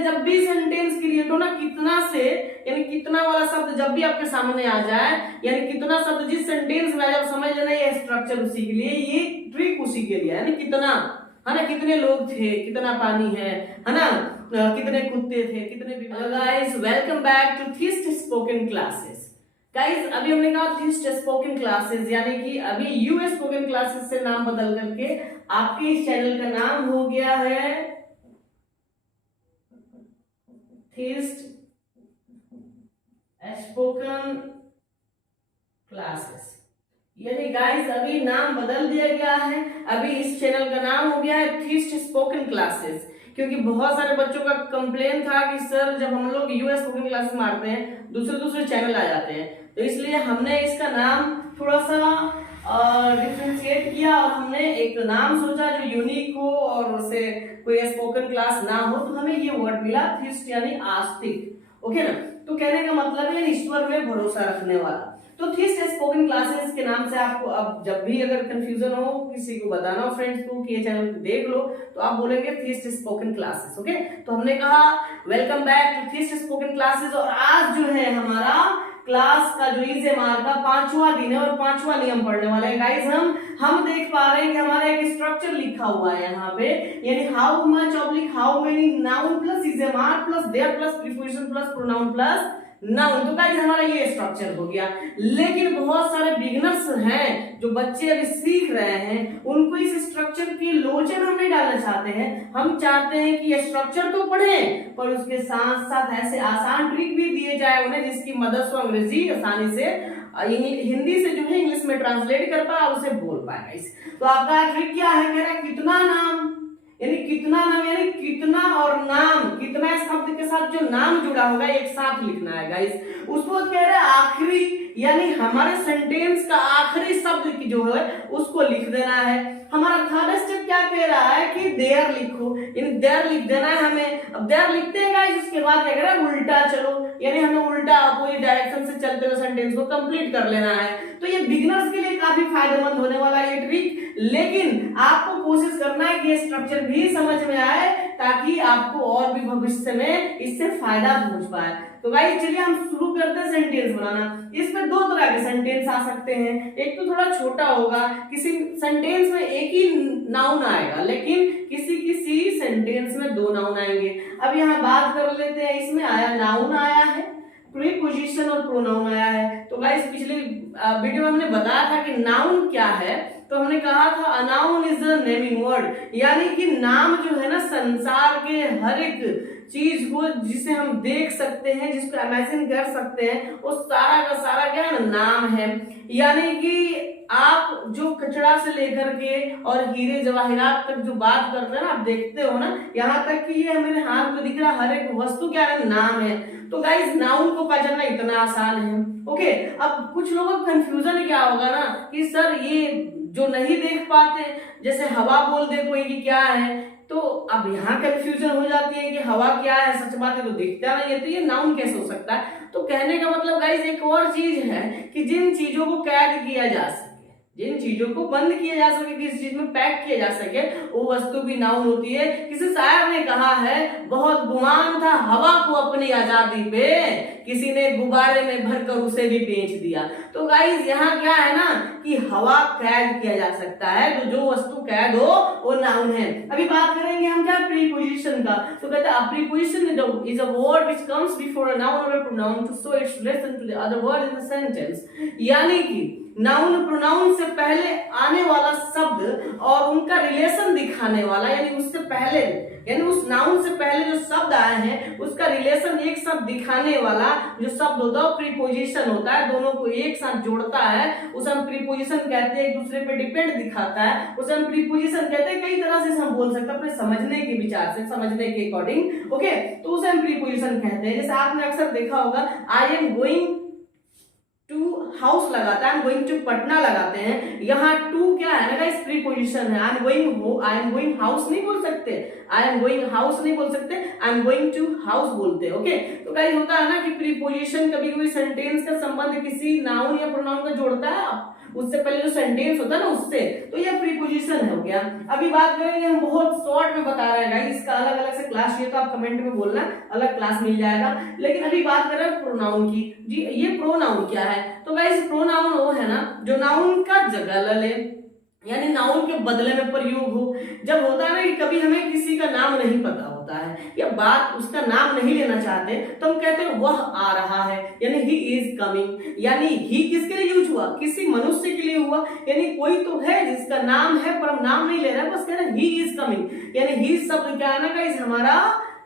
हैं जब भी सेंटेंस क्रिएट हो ना कितना से, यानी कितना वाला शब्द जब भी आपके सामने आ जाए, यानी कितना शब्द जिस सेंटेंस में आ जाए, समझ लेना ये स्ट्रक्चर उसी के लिए, ये ट्रिक उसी के लिए, यानी कितना, है ना, कितने लोग थे, कितना पानी है ना, कितने कुत्ते थे, कितने। Guys welcome back to this spoken classes. Guys अभी हमने कहा थिस्ट स्पोकन क्लासेस, यानी कि अभी यू स्पोकन क्लासेस से नाम बदल करके आपके इस चैनल का नाम हो गया है थिस्ट स्पोकन क्लासेस। यानी गाइस अभी नाम बदल दिया गया है, अभी इस चैनल का नाम हो गया है थिस्ट स्पोकन क्लासेस, क्योंकि बहुत सारे बच्चों का कंप्लेन था कि सर जब हम लोग यूएस स्पोकन क्लासेस मारते हैं दूसरे चैनल आ जाते हैं, तो इसलिए हमने इसका नाम थोड़ा सा डिफरेंशिएट किया और हमने एक नाम सोचा जो यूनिक हो और उससे कोई स्पोकन क्लास ना हो, तो हमें ये वर्ड मिला थिस्ट यानी आस्तिक। ओके ना, तो कहने का मतलब है ईश्वर में भरोसा रखने वाला। तो थिस्ट स्पोकन क्लासेस के नाम से आपको अब जब भी अगर कंफ्यूजन हो, किसी को बताना हो फ्रेंड्स को कि ये चैनल देख लो, तो आप बोलेंगे थिस्ट स्पोकन क्लासेस। ओके, तो हमने कहा welcome back to this spoken classes, और आज जो है हमारा क्लास का जो EZMR का 5वां दिन है और 5वां नियम पढ़ने वाले हैं। गाइस हम देख पा रहे हैं कि हमारा एक स्ट्रक्चर लिखा हुआ है यहाँ पे, यानी how much oblique how many noun plus EZMR plus there plus preposition plus pronoun plus noun. तो गाइस हमारा ये स्ट्रक्चर हो गया, लेकिन बहुत सारे बिगिनर्स हैं जो बच्चे अभी सीख रहे हैं, उनको इस स्ट्रक्चर की लोचन हम नहीं डालना चाहते हैं। हम चाहते हैं कि ये स्ट्रक्चर तो पढ़ें पर उसके साथ साथ ऐसे आसान ट्रिक भी दिए जाए उन्हें, जिसकी मदद से अंग्रेजी आसानी से हिंदी से जो है इंग्लिश में ट्रांसलेट कर पाए और उसे बोल पाए। तो आपका ट्रिक क्या है, कह रहा है कितना नाम, यानी कितना नाम, यानी कितना और नाम, कितना शब्द के साथ जो नाम जुड़ा होगा एक साथ लिखना है गाइस। उसको कह रहे हैं आखिरी, यानी हमारे सेंटेंस का आखिरी शब्द की जो है उसको लिख देना है। हमारा थर्ड स्टेप क्या कह रहा है कि देयर लिखो, यानी देयर लिख देना है हमें। अब देयर लिखते हैं गाइस, उसके बाद क्या करें उल्टा चलो, यानी हमें उल्टा अपोजिट डायरेक्शन से चलते हुए सेंटेंस को कंप्लीट कर लेना है। तो ये बिगिनर्स के लिए काफी फायदेमंद होने वाला है ये ट्रिक, लेकिन आपको कोशिश करना है कि ये स्ट्रक्चर भी समझ में आए ताकि आपको और भी भविष्य में इससे फायदा पहुंच पाए। तो गाइस चलिए हम शुरू करते हैं सेंटेंस बनाना। इसमें दो तरह के सेंटेंस आ सकते हैं, एक तो थोड़ा छोटा होगा, किसी सेंटेंस में एक ही नाउन आएगा, लेकिन किसी सेंटेंस में दो नाउन आएंगे। अब यहाँ बात कर लेते हैं, इसमें आया नाउन आया है, प्रीपोजिशन और प्रोनाउन आया है। तो गाइस पिछले वीडियो में हमने बताया था कि नाउन क्या है, तो हमने कहा था a noun is a naming word, यानी कि नाम जो है ना संसार के हर एक चीज को जिसे हम देख सकते हैं, जिसको इमेजिन कर सकते हैं, वो सारा का सारा क्या है नाम है। यानी कि आप जो कचरा से लेकर के और हीरे जवाहरात तक जो बात करते हैं ना, आप देखते हो ना, यहाँ तक कि ये मेरे हाथ में दिख रहा हर एक वस्तु क्या है नाम है। तो गाइस नाउन को पहचानना इतना आसान है। ओके, अब कुछ लोगों को कंफ्यूजन क्या होगा ना कि सर ये जो नहीं देख पाते, जैसे हवा बोल दे कोई कि क्या है, तो अब यहाँ कंफ्यूजन हो जाती है कि हवा क्या है, सच बात है तो दिखता नहीं है, तो ये नाउन कैसे हो सकता है। तो कहने का मतलब गाइस एक और चीज है कि जिन चीजों को कैद किया जा सके, जिन चीजों को बंद किया जा सके, किसी चीज में पैक किया जा सके, वो वस्तु भी नाउन होती है। किसी शायर ने कहा है बहुत गुमान था हवा को अपनी आजादी पे, किसी ने गुब्बारे में भरकर उसे भी बेच दिया। तो गाइस यहाँ क्या है ना कि हवा कैद किया जा सकता है, तो जो वस्तु कैद हो वो नाउन है। अभी बात करेंगे हम क्या प्रीपोजिशन का। तो कहते हैं preposition is a word which comes before a noun और a pronoun to show its relation to the other word in the sentence, यानी कि नाउन प्रोनाउन से पहले आने वाला शब्द और उनका रिलेशन दिखाने वाला, यानी उससे पहले, यानी उस नाउन से पहले जो शब्द आए हैं उसका रिलेशन एक साथ दिखाने वाला जो शब्द होता है प्रीपोजिशन होता है, दोनों को एक साथ जोड़ता है, उसे हम प्रीपोजिशन कहते हैं। एक दूसरे पे डिपेंड दिखाता है, उसे हम प्रीपोजिशन कहते हैं। कई तरह से हम बोल सकते हैं अपने समझने के विचार से, समझने के अकॉर्डिंग। ओके, तो उसे हम प्रीपोजिशन कहते हैं। जैसे आपने अक्सर देखा होगा I am going to house लगाता है, I am going to Patna लगाते हैं, यहाँ टू क्या है ना गाइस प्रीपोजिशन है। आई एम गोइंग हाउस नहीं बोल सकते, आई एम गोइंग हाउस नहीं बोल सकते, I am going to house बोलते हैं। ओके, तो गाइस होता है ना कि प्रीपोजिशन कभी कभी सेंटेंस का संबंध किसी नाउन या प्रोनाउन का जोड़ता है, उससे पहले जो सेंटेंस होता है ना उससे, तो ये प्रीपोजिशन हो गया। अभी बात करेंगे, हम बहुत शॉर्ट में बता रहे हैं गाइस, इसका अलग अलग से क्लास चाहिए तो आप कमेंट में बोलना, अलग क्लास मिल जाएगा। लेकिन अभी बात कर रहे हैं प्रोनाउन की। जी ये प्रोनाउन क्या है? तो गाइस प्रोनाउन वो है ना जो नाउन का जगह ले ले, यानी नाउन के बदले में प्रयोग हो। जब होता है ना कि कभी हमें किसी का नाम नहीं पता होता है या बात उसका नाम नहीं लेना चाहते, तो हम कहते हैं वह आ रहा है, यानी ही इज कमिंग। यानी ही किसके लिए यूज हुआ? किसी मनुष्य के लिए हुआ, यानी कोई तो है जिसका नाम है पर हम नाम नहीं ले रहे हैं, बस कह रहे हैं ही इज कमिंग। यानी ही शब्द क्या है ना गाइस, हमारा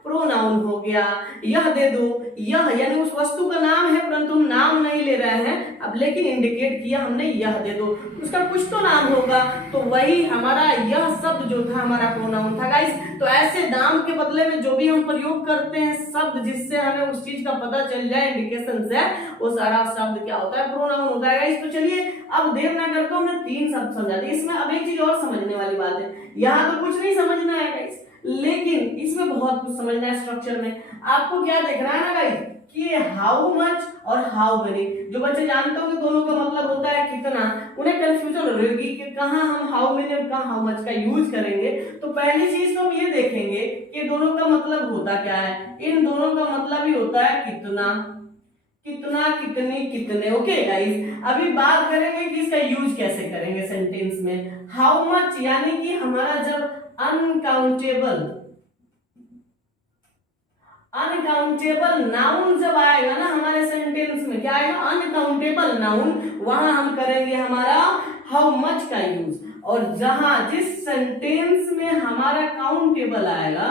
प्रोनाउन हो गया। यह दे दो, यह यानी उस वस्तु का नाम है परंतु हम नाम नहीं ले रहे हैं, अब लेकिन इंडिकेट किया हमने यह दे दो, उसका कुछ तो नाम होगा, तो वही हमारा यह शब्द जो था हमारा प्रोनाउन था गाइस। तो ऐसे नाम के बदले में जो भी हम प्रयोग करते हैं शब्द जिससे हमें उस चीज का पता चल जाए, इंडिकेशन से, वो सारा शब्द क्या होता है? प्रोनाउन होता है गाइस। तो चलिए अब देर ना करके हमने 3 शब्द समझा दिए। इसमें अब एक चीज और समझने वाली बात है, यहाँ तो कुछ नहीं समझना है गाइस, लेकिन इसमें बहुत कुछ समझना है। स्ट्रक्चर में आपको क्या देखना है ना गाइस कि हाउ मच और हाउ मेनी, जो बच्चे जानते हो कि दोनों का मतलब होता है कितना, उन्हें कंफ्यूजन रहेगी कि कहाँ हम हाउ मेनी और कहाँ हाउ मच का यूज करेंगे। तो पहली चीज तो हम ये देखेंगे कि दोनों का मतलब होता क्या है। इन दोनों का मतलब ही होता है कितना, कितना, कितनी, कितने। ओके गाइस, अभी बात करेंगे कि इसका यूज कैसे करेंगे सेंटेंस में। हाउ मच यानी कि हमारा जब अनकाउंटेबल नाउन जब आएगा ना हमारे सेंटेंस में, क्या आएगा? अनकाउंटेबल नाउन, वहां हम करेंगे हमारा हाउ मच का यूज। और जहां जिस सेंटेंस में हमारा काउंटेबल आएगा,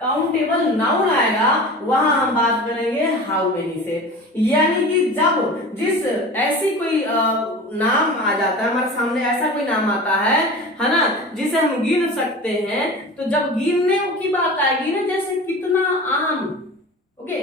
काउंटेबल नाउन आएगा, वहां हम बात करेंगे हाउ मेनी से। यानी कि जब जिस ऐसी कोई नाम आ जाता है हमारे सामने, ऐसा कोई नाम आता है ना, जिसे हम गिन सकते हैं, तो जब गिनने की बात आएगी ना, जैसे कितना आम, ओके,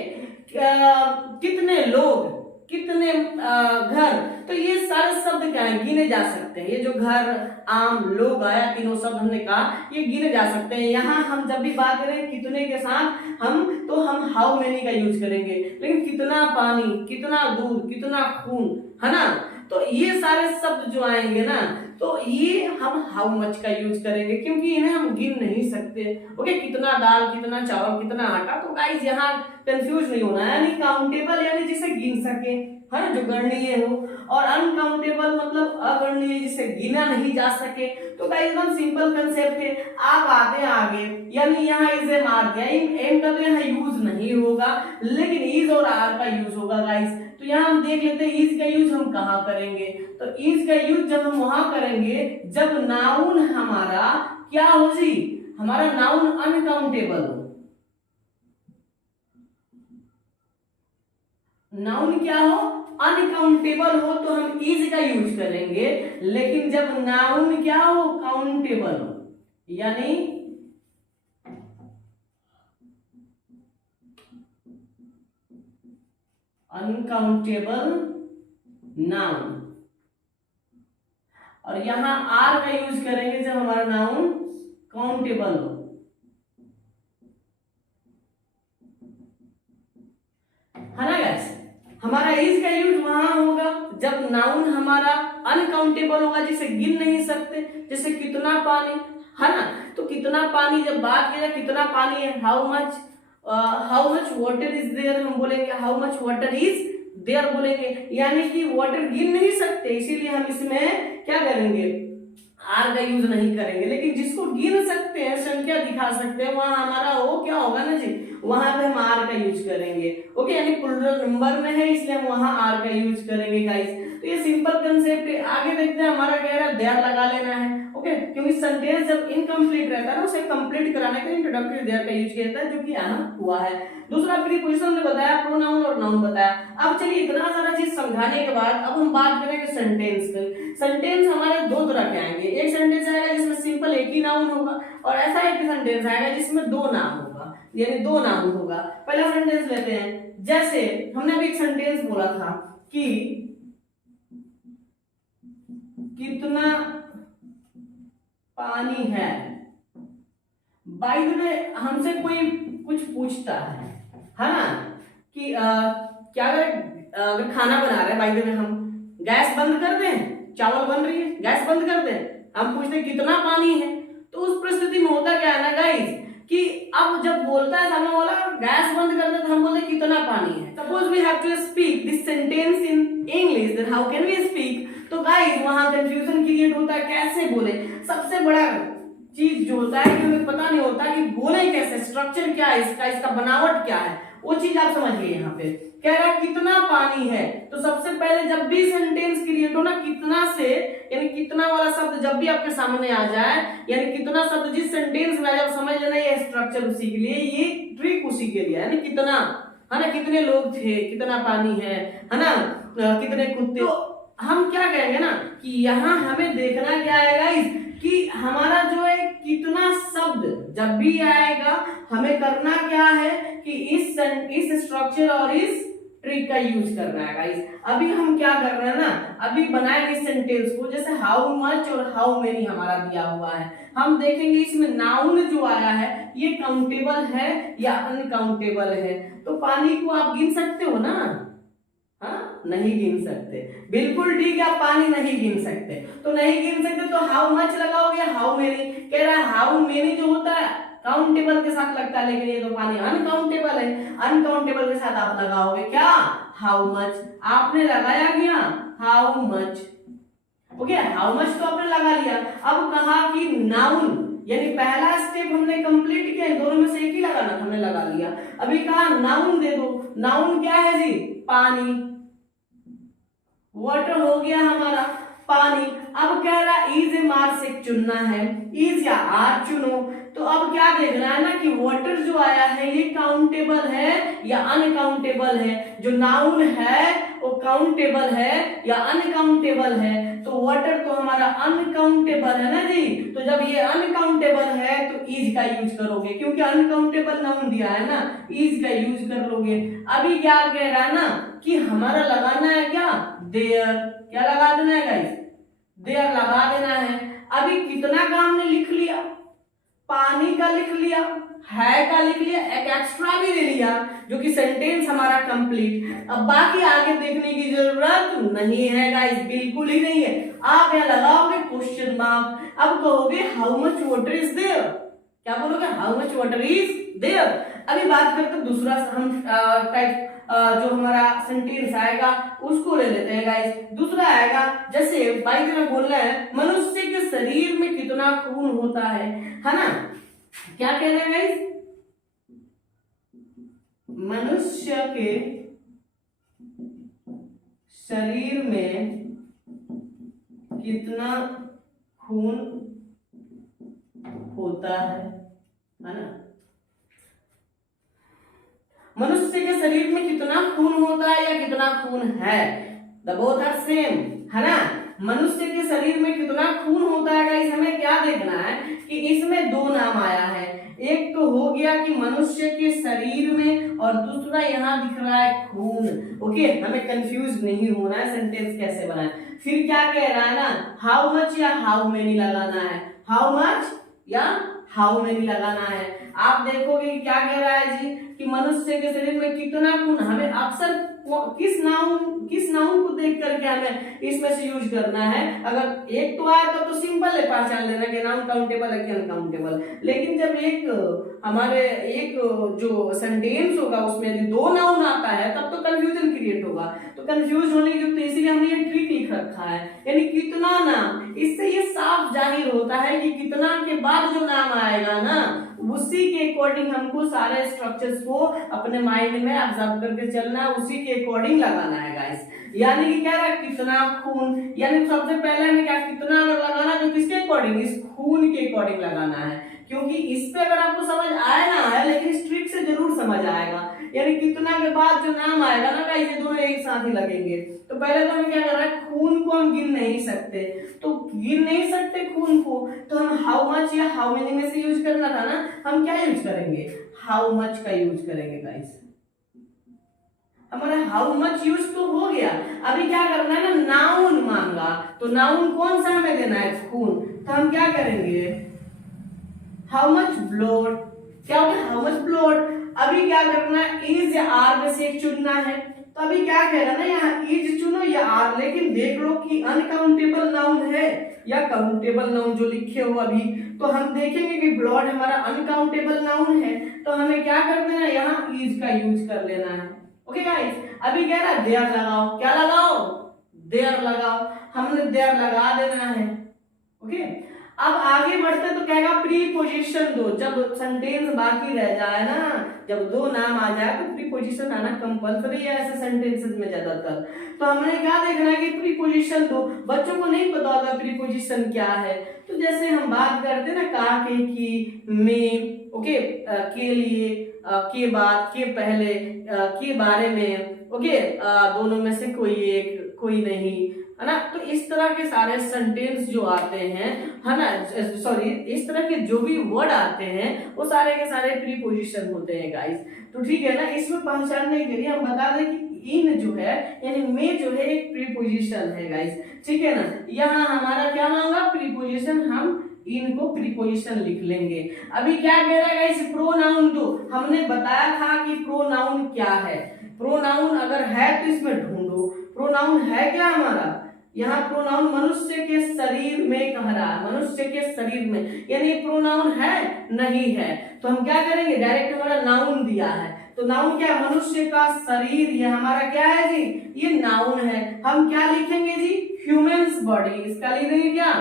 कितने लोग, कितने घर, तो ये सारे शब्द क्या है? गिने जा सकते हैं। ये जो घर, आम, लोग आया, तीनों शब्द हमने कहा ये गिने जा सकते हैं। यहाँ हम जब भी बात करें कितने के साथ हम हाउ मेनी का यूज करेंगे। लेकिन कितना पानी, कितना दूध, कितना खून, है ना, तो ये सारे शब्द जो आएंगे ना, तो ये हम हाउ मच का यूज करेंगे, क्योंकि इन्हें हम गिन नहीं सकते। ओके, कितना दाल, कितना चावल, कितना आटा। तो गाइस यहाँ कंफ्यूज नहीं होना है, यानी काउंटेबल यानी जिसे गिन सके, है ना, जो गणनीय हो, और अनकाउंटेबल मतलब अगणनीय, जिसे गिना नहीं जा सके। तो गाइस एकदम सिंपल कंसेप्ट है। आप आते आगे, यानी यहाँ इज ए मार दिया, एम का तो यहाँ यूज नहीं होगा, लेकिन इज और आर का यूज होगा गाइस। तो यहाँ हम देख लेते हैं इज का यूज हम कहाँ करेंगे। तो इज का यूज जब हम वहां करेंगे जब नाउन हमारा क्या हो जी, हमारा नाउन अनकाउंटेबल हो। नाउन क्या हो? अनकाउंटेबल हो, तो हम इज का यूज करेंगे। लेकिन जब नाउन क्या हो? काउंटेबल हो, यानी अनकाउंटेबल नाउन, और यहां आर का यूज करेंगे जब हमारा नाउन काउंटेबल हो। है ना गैस, हमारा इज का यूज वहां होगा जब नाउन हमारा अनकाउंटेबल होगा, जिसे गिन नहीं सकते, जैसे कितना पानी, है ना। तो कितना पानी जब बात किया कितना पानी है, how much water is there, हम बोलेंगे how much water is there बोलेंगे, यानी कि वाटर गिन नहीं सकते, इसीलिए हम इसमें क्या करेंगे? आर का यूज नहीं करेंगे। लेकिन जिसको गिन सकते हैं, संख्या दिखा सकते हैं, वहां हमारा वो क्या होगा ना जी, वहां पे हम आर का यूज करेंगे। ओके, यानी प्लूरल नंबर में है इसलिए हम वहां आर का यूज करेंगे गाइस। तो ये सिंपल कंसेप्ट है। आगे देखते हैं, हमारा कह रहा है देयर लगा लेना है। ओके, क्योंकि सेंटेंस जब इनकम्प्लीट रहता है ना, उसे कंप्लीट कराने के लिए इंट्रोडक्टरी देयर का यूज किया जाता है, जो कि यहाँ हुआ है। दूसरा प्रीपोजिशन ने बताया, प्रोनाउन और नाउन बताया। अब चलिए इतना सारा चीज समझाने के बाद अब हम बात करेंगे सेंटेंस पे। सेंटेंस हमारे दो तरह के आएंगे, एक सेंटेंस आएगा जिसमें सिंपल एक ही नाउन होगा, और ऐसा एक सेंटेंस आएगा जिसमें दो नाम होगा, यानी दो नाउन होगा। पहला सेंटेंस लेते हैं, जैसे हमने अभी एक सेंटेंस बोला था कि कितना पानी है। बाय द वे, हमसे कोई कुछ पूछता है ना, कि क्या अगर खाना बना रहे हैं भाई में, हम गैस बंद कर दें, चावल बन रही है, गैस बंद कर दें, हम पूछते हैं कितना पानी है, तो उस परिस्थिति में होता क्या है ना गाइस कि अब जब बोलता है सामने वाला गैस बंद कर दे, तो हम बोलते कितना पानी है। Suppose we have to speak this sentence in English, then how can we speak. तो गाइस वहां कंफ्यूजन क्रिएट होता है, कैसे बोले। सबसे बड़ा चीज जो होता है कि हमें पता नहीं होता कि बोले कैसे, स्ट्रक्चर क्या है इसका, इसका बनावट क्या है, वो चीज आप समझ गए। यहाँ पे कह रहा है कितना पानी है, तो सबसे पहले जब भी सेंटेंस क्रिएट हो ना, कितना से यानी कितना वाला शब्द जब भी आपके सामने आ जाए, यानी कितना शब्द जिस सेंटेंस में आ जाए, समझ लेना ये स्ट्रक्चर उसी के लिए, ये ट्रिक उसी के लिए, यानी कितना है ना, कितने लोग थे, कितना पानी है ना, कितने कुत्ते। तो हम क्या कहेंगे ना कि यहाँ हमें देखना क्या है गाइस कि हमारा जो है कितना शब्द जब भी आएगा, हमें करना क्या है कि इस स्ट्रक्चर और इस ट्रिक का यूज करना है गाइस। अभी हम क्या कर रहे हैं ना, अभी बनाएंगे सेंटेंस को, जैसे हाउ मच और हाउ मेनी हमारा दिया हुआ है, हम देखेंगे इसमें नाउन जो आया है ये काउंटेबल है या अनकाउंटेबल है। तो पानी को आप गिन सकते हो ना, हाँ नहीं गिन सकते, बिल्कुल ठीक है, आप पानी नहीं गिन सकते, तो नहीं गिन सकते तो हाउ मच लगाओगे, हाउ मेनी। कह रहा है हाउ मेनी जो होता है काउंटेबल के साथ लगता है, लेकिन ये तो पानी अनकाउंटेबल है, अनकाउंटेबल के साथ आप लगाओगे क्या, हाउ मच। आपने लगाया क्या, how much, okay, how much तो आपने लगा लिया। अब कहा कि नाउन, यानी पहला स्टेप हमने कंप्लीट किया, दोनों में से एक ही लगाना था, हमने लगा लिया। अभी कहा नाउन दे दो, नाउन क्या है जी, पानी, वाटर हो गया हमारा पानी। अब कह रहा इज ए मार से चुनना है, इज या आर चुनो। तो अब क्या देखना है ना कि वाटर जो आया है ये काउंटेबल है या अनकाउंटेबल है, जो नाउन है वो काउंटेबल है या अनकाउंटेबल है। तो वाटर तो हमारा अनकाउंटेबल है ना जी, तो जब ये अनकाउंटेबल है तो इज का यूज करोगे, क्योंकि अनकाउंटेबल नाउन दिया है ना, इज का यूज कर लोगे। अभी क्या कह रहा है ना कि हमारा लगाना है क्या, देयर, क्या लगा देना है गाइस, देयर लगा देना है। अभी कितना का हमने लिख लिया, पानी का लिख लिया, है का लिख लिया, एक एक्स्ट्रा भी ले लिया, जो कि सेंटेंस हमारा कंप्लीट। अब बाकी आगे देखने की जरूरत नहीं है गाइस, बिल्कुल ही नहीं है। आप यहाँ लगाओगे क्वेश्चन मार्क, अब कहोगे how much water is there, क्या बोलोगे, how much water is there. अभी बात करते हैं दूसरा हम टाइप जो हमारा सेंटेंस आएगा उसको ले लेते हैं गाइस। दूसरा आएगा, जैसे बाइक में बोलना है मनुष्य के शरीर में कितना खून होता है ना, क्या कह रहे हैं गाइस, मनुष्य के शरीर में कितना खून होता है ना, मनुष्य के शरीर में कितना खून होता है या कितना खून है, द बोथ आर सेम है ना। मनुष्य के शरीर में कितना खून होता है गाइस, हमें क्या देखना है कि इसमें दो नाम आया है, एक तो हो गया कि मनुष्य के शरीर में और दूसरा यहाँ दिख रहा है खून। ओके, हमें कंफ्यूज नहीं होना है, सेंटेंस कैसे बनाए। फिर क्या कह रहा है ना, हाउ मच या हाउ मेनी लगाना है, हाउ मच या हाउ मेनी लगाना है। आप देखोगे क्या कह रहा है जी कि मनुष्य के शरीर में कितना खून, हमें अक्सर किस नाउन को देख करके हमें इसमें से यूज करना है। अगर एक तो आया तो सिंपल है पहचान लेना कि नाउन काउंटेबल है कि अनकाउंटेबल, लेकिन जब एक जो सेंटेंस होगा उसमें यदि दो नाउन आता है तब तो कंफ्यूजन क्रिएट होगा। तो कंफ्यूज होने की तो इसीलिए हमने ये ट्रिक लिख रखा है, यानी कितना नाम, इससे ये साफ जाहिर होता है कि कितना के बाद जो नाम आएगा ना उसी के अकॉर्डिंग हमको सारे स्ट्रक्चर्स को अपने माइंड में ऑब्जर्व करके चलना है, उसी के अकॉर्डिंग लगाना है गाइस। यानी कि क्या है, कितना खून, यानी सबसे पहले हमें क्या कितना अगर लगाना तो किसके अकॉर्डिंग, इस खून के अकॉर्डिंग लगाना है, क्योंकि इस पे अगर आपको समझ आए ना आए लेकिन इस ट्रिक से जरूर समझ आएगा। यानी कितना के बाद जो नाम आएगा ना गाइस ये दोनों एक साथ ही लगेंगे। तो पहले तो हमें क्या कर रहा है, खून को हम गिन नहीं सकते, तो गिन नहीं सकते खून को, तो हम हाउ मच या हाउ मेनी में से यूज करना था ना, हम क्या यूज करेंगे, हाउ मच का यूज करेंगे गाइस। हमारा हाउ मच यूज तो हो गया, अभी क्या करना है ना, नाउन मांगा, तो नाउन कौन सा हमें देना है, खून, तो हम क्या करेंगे, हाउ मच ब्लड, क्या हो गया, हाउ मच ब्लड। अभी क्या करना है, इज या आर में से एक चुनना है, तो अभी क्या कह रहा है ना, यहाँ इज चुनो या आर, लेकिन देख लो कि अनकाउंटेबल नाउन है या काउंटेबल नाउन जो लिखे हो अभी। तो हम देखेंगे कि ब्लड हमारा अनकाउंटेबल नाउन है, तो हमें क्या कर देना है, यहाँ इज का यूज कर लेना है। ओके गाइस, अभी कह रहा है देयर लगाओ, क्या लगाओ, देयर लगाओ, हमने देयर लगा देना है। ओके, अब आगे बढ़ते तो कहेगा प्रीपोजिशन दो, जब सेंटेंस बाकी रह जाए ना, जब दो नाम आ जाए तो प्रीपोजिशन आना कंपल्सरी है ऐसे सेंटेंसेस में ज्यादातर। तो हमने क्या देखना है कि प्रीपोजिशन दो, बच्चों को नहीं पता होता प्रीपोजिशन क्या है। तो जैसे हम बात करते ना का, के, की, में, ओके, के लिए, के बाद, के पहले, के बारे में, ओके, दोनों में से कोई एक, कोई नहीं, है ना। तो इस तरह के सारे सेंटेंस जो आते हैं, है ना, सॉरी, इस तरह के जो भी वर्ड आते हैं वो सारे के सारे प्रीपोजिशन होते हैं गाइस। तो ठीक है ना, इसमें पहचानने के लिए हम बता दें कि इन जो है यानी में जो है एक प्रीपोजिशन है गाइस, ठीक है ना। यहाँ हमारा क्या होगा प्रीपोजिशन, हम इनको प्रीपोजिशन लिख लेंगे। अभी क्या कह रहा है गाइस, प्रोनाउन, तो हमने बताया था कि प्रोनाउन क्या है। प्रोनाउन अगर है तो इसमें ढूंढो, प्रोनाउन है क्या हमारा, यहाँ प्रोनाउन मनुष्य के शरीर में कह रहा है, मनुष्य के शरीर में, यानी प्रोनाउन है नहीं है। तो हम क्या करेंगे, डायरेक्ट हमारा नाउन दिया है, तो नाउन क्या, मनुष्य का शरीर, ये हमारा क्या है जी, ये नाउन है। हम क्या लिखेंगे जी, ह्यूमन्स बॉडी, इसका लिखेंगे क्या,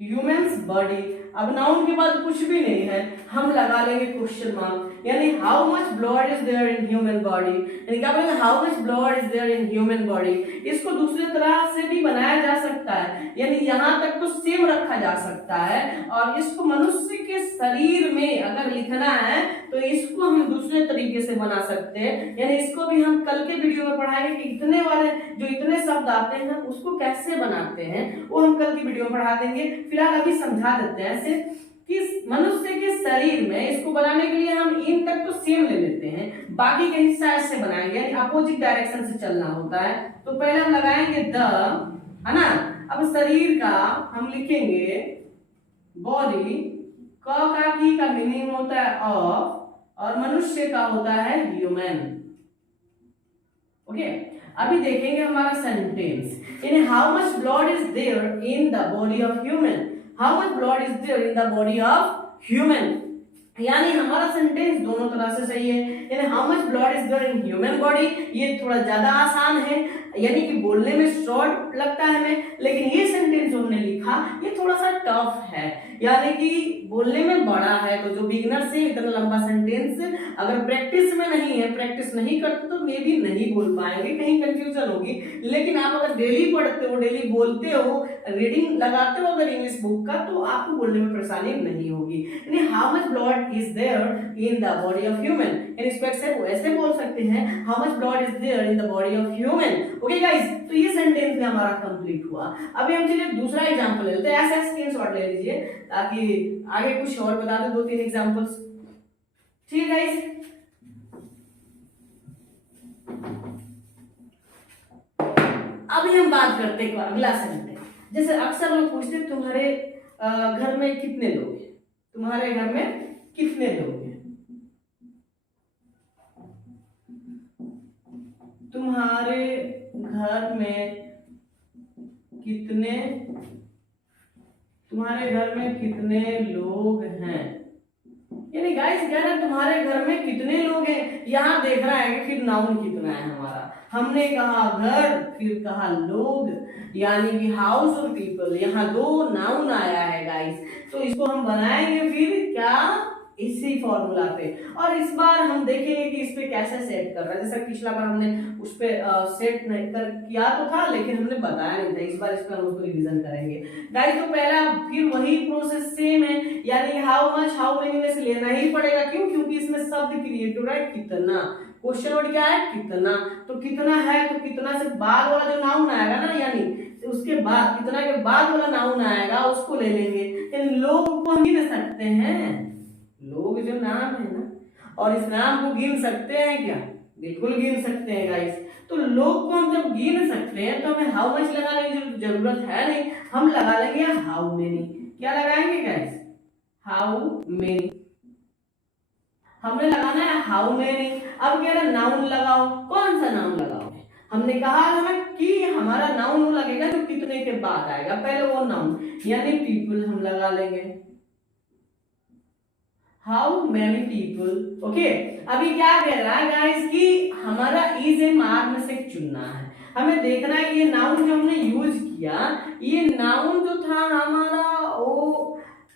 ह्यूमन्स बॉडी। अब नाउन के बाद कुछ भी नहीं है, हम लगा लेंगे क्वेश्चन मार्क, यानी how much blood is there in human body, यानी क्या बोलेंगे, how much blood is there in human body. इसको दूसरे तरह से भी बनाया जा सकता है, यानी यहाँ तक तो सेम रखा जा सकता है, और इसको मनुष्य के शरीर में अगर लिखना है तो इसको हम दूसरे तरीके से बना सकते हैं, यानी इसको भी हम कल के वीडियो में पढ़ाएंगे कि इतने वाले जो इतने शब्द आते हैं उसको कैसे बनाते हैं, वो हम कल की वीडियो में पढ़ा देंगे। फिलहाल अभी समझा देते हैं ऐसे कि मनुष्य के शरीर में इसको बनाने के लिए हम इन तक तो सेम ले लेते हैं, बाकी का हिस्सा ऐसे बनाएंगे, यानी अपोजिट डायरेक्शन से चलना होता है। तो पहले हम लगाएंगे द, है ना। अब शरीर का हम लिखेंगे बॉडी, का की का मीनिंग होता है ऑफ, और मनुष्य का होता है ह्यूमन। ओके, अभी देखेंगे हमारा सेंटेंस, यानी how much blood is there in the body of human, how much blood is there in the body of human, यानी हमारा सेंटेंस दोनों तरह से सही है। यानी how much blood is there in human body, ये थोड़ा ज्यादा आसान है, यानी कि बोलने में शॉर्ट लगता है हमें, लेकिन ये सेंटेंस जो हमने लिखा ये थोड़ा सा टफ है, यानी कि बोलने में बड़ा है। तो जो बिगिनर से इतना लंबा सेंटेंस अगर प्रैक्टिस में नहीं है, प्रैक्टिस नहीं करते तो मे भी नहीं बोल पाएंगे, कहीं कंफ्यूजन होगी। लेकिन आप अगर डेली पढ़ते हो, डेली बोलते हो, रीडिंग लगाते हो अगर इंग्लिश बुक का, तो आपको बोलने में परेशानी नहीं होगी। यानी how much blood is there in the body of human, यानी इसको ऐसे बोल सकते हैं, how much blood is there in the body of human. Okay guys, तो ये सेंटेंस भी हमारा कंप्लीट हुआ। अभी हम चलिए दूसरा एग्जांपल ले लेते हैं, ऐसा स्क्रीनशॉट ले लीजिए ताकि आगे कुछ और बता दो, 2-3 एग्जांपल्स। ठीक है गाइस, अभी हम बात करते हैं अगला सेंटेंस। जैसे अक्सर लोग पूछते तुम्हारे घर में कितने लोग हैं, तुम्हारे घर में कितने लोग हैं, तुम्हारे घर में कितने, तुम्हारे घर में कितने लोग हैं, यानी गाइस कह रहे हैं तुम्हारे घर में कितने लोग हैं। यहाँ देख रहा है कि फिर नाउन कितना है हमारा, हमने कहा घर, फिर कहा लोग, यानी कि हाउस और पीपल, यहाँ 2 नाउन आया है गाइस। तो इसको हम बनाएंगे फिर क्या, इसी फॉर्मूला पे, और इस बार हम देखेंगे कि इस पे कैसे सेट कर रहा है। जैसा पिछला बार हमने उस पे सेट नहीं कर किया तो था, लेकिन हमने बताया नहीं था, इस बार इस पे हम उसको रिवीजन करेंगे गाइस। तो पहला फिर वही प्रोसेस सेम है, यानी हाउ मच, हाउ मेनी में से लेना ही पड़ेगा, क्यों, क्योंकि इसमें शब्द क्रिएट हो रहा है कितना, क्वेश्चन वर्ड क्या है कितना, तो कितना है, तो कितना से बाद वाला जो नाउन आएगा ना, यानी उसके बाद कितना के बाद वाला नाउन आएगा उसको ले लेंगे। इन लोग को हम गिन सकते हैं, लोग जो नाम है ना, और इस नाम को गिन सकते हैं क्या, बिल्कुल गिन सकते हैं गाइस। तो लोग को हम जब गिन सकते हैं तो हमें हाउ मच लगाने की जरूरत है नहीं, हम लगा लेंगे हाउ मेनी। क्या लगाएंगे गाइस, हाउ मेनी, हमने लगाना है हाउ मेनी। अब कह रहा है नाउन लगाओ, कौन सा नाउन लगाओगे? हमने कहा है कि हमारा नाउन वो लगेगा जो कितने के बाद आएगा, पहले वो नाउन, यानी पीपल हम लगा लेंगे, हाउ मैनी पीपल। ओके, अभी क्या कह रहा है गाइस कि हमारा इज एम आर में से चुनना है, हमें देखना है ये नाउन जो हमने यूज किया, ये नाउन जो था हमारा वो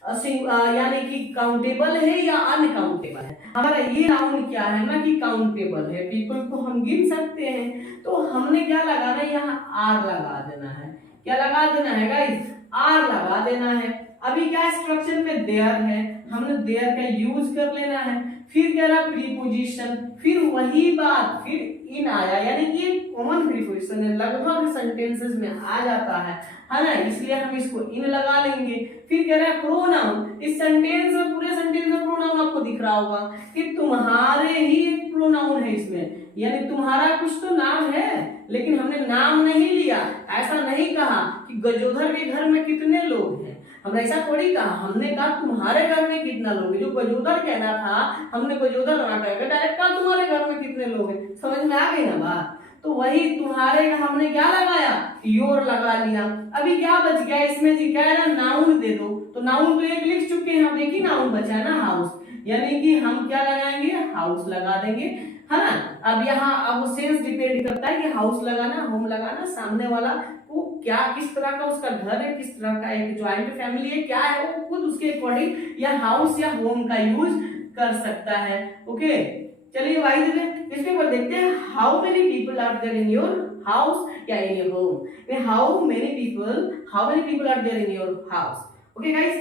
यानी कि काउंटेबल है या अनकाउंटेबल है। हमारा ये नाउन क्या है ना कि काउंटेबल है, पीपल को हम गिन सकते हैं, तो हमने क्या लगाना है, यहाँ आर लगा देना है। क्या लगा देना है गाइस? आर लगा देना है। अभी क्या स्ट्रक्चर में देयर है, हमने देयर का यूज कर लेना है। फिर क्या रहा प्रीपोजिशन, फिर वही बात, फिर इन आया, यानी कि ये कॉमन प्रीपोजिशन है, लगभग सेंटेंसेस में आ जाता है ना, इसलिए हम इसको इन लगा लेंगे। फिर कह रहा है प्रोनाउन, इस सेंटेंस में पूरे सेंटेंस में प्रोनाउन आपको दिख रहा होगा कि तुम्हारे ही एक प्रोनाउन है इसमें, यानी तुम्हारा कुछ तो नाम है, लेकिन हमने नाम नहीं लिया। ऐसा नहीं कहा कि गजोधर के घर में कितने लोग हैं, हमने ऐसा थोड़ी कहा, हमने कहा तुम्हारे घर में कितना लोग है। जो गजोदर कहना था हमने गजोदर ना कहकर डायरेक्ट कहा तुम्हारे घर में कितने लोग हैं। समझ में आ गई ना बात? तो वही तुम्हारे का हमने क्या लगाया, योर लगा लिया। अभी क्या बच गया इसमें जी, क्या है ना नाउन दे दो, तो नाउन तो एक लिख चुके हैं, अब एक ही नाउन बचा है ना हाउस, यानी कि हम क्या लगाएंगे, हाउस लगा देंगे, है ना। अब यहाँ अब सेंस डिपेंड करता है कि हाउस लगाना, होम लगाना, सामने वाला वो क्या किस तरह का उसका घर है, किस तरह का एक ज्वाइंट फैमिली है, क्या है, वो खुद उसके अकॉर्डिंग या हाउस या होम का यूज कर सकता है। ओके, चलिए वाई इसके ऊपर देखते हैं, how many people are there in your house या in your home. How many people are there in your house. Okay guys,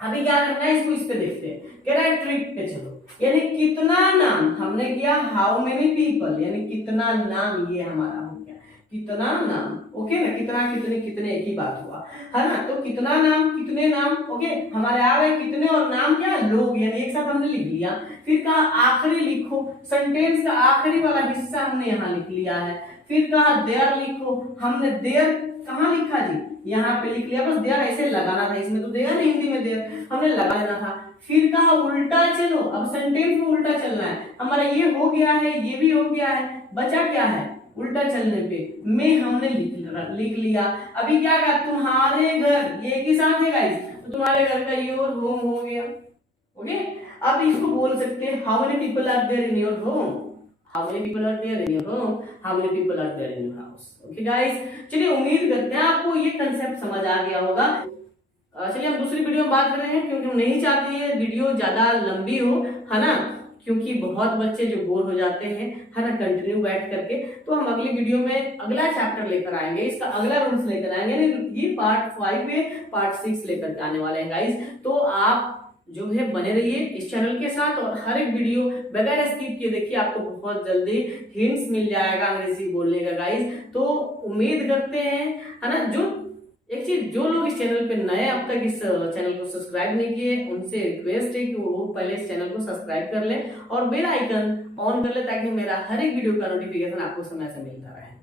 अभी क्या करना है इसको, इस पे देखते हैं। कह रहा है ट्रिक पे चलो, यानी कितना नाम हमने किया, हाउ मेनी पीपल यानी कितना नाम, ये हमारा हो गया कितना नाम। ओके ना, कितना कितने कितने एक ही बात हुआ, है ना। तो कितना नाम कितने नाम, ओके हमारे आ गए कितने और नाम क्या, लोग, यानी एक साथ हमने लिख लिया। फिर कहा आखिरी लिखो, सेंटेंस का आखिरी वाला हिस्सा हमने यहाँ लिख लिया है। फिर कहा देयर लिखो, हमने देयर कहाँ लिखा जी, यहाँ पे लिख लिया, बस देयर ऐसे लगाना था, इसमें तो देयर नहीं, हिंदी में देयर हमने लगा देना था। फिर कहा उल्टा चलो, अब सेंटेंस में उल्टा चलना है, हमारा ये हो गया है, ये भी हो गया है, बचा क्या है, उल्टा चलने पे में हमने लिख लिया। अभी क्या कहा, तुम्हारे घर, ये एक ही साथ है गाइस, तो तुम्हारे घर का योर होम हो गया। ओके, अब इसको बोल सकते हैं how many people are there in your home, how many people are there in your home, how many people are there in your house. Okay guys, चलिए उम्मीद करते हैं आपको ये कंसेप्ट समझ आ गया होगा। चलिए हम दूसरी वीडियो में बात कर रहे हैं, क्योंकि हम नहीं चाहते ये वीडियो ज्यादा लंबी हो, है ना, क्योंकि बहुत बच्चे जो बोर हो जाते हैं, है ना, कंटिन्यू बैठ करके। तो हम अगली वीडियो में अगला चैप्टर लेकर आएंगे, इसका अगला रूल्स लेकर आएंगे, यानी ये पार्ट 5 में पार्ट 6 लेकर के आने वाले हैं गाइस। तो आप जो है बने रहिए इस चैनल के साथ, और हर एक वीडियो बगैर स्किप किए देखिए, आपको बहुत जल्दी हिंट्स मिल जाएगा अंग्रेजी बोलने का गाइस। तो उम्मीद करते हैं, है ना, एक चीज, जो लोग इस चैनल पे नए अब तक इस चैनल को सब्सक्राइब नहीं किए, उनसे रिक्वेस्ट है कि वो पहले इस चैनल को सब्सक्राइब कर ले और बेल आइकन ऑन कर ले, ताकि मेरा हर एक वीडियो का नोटिफिकेशन आपको समय से मिलता रहे।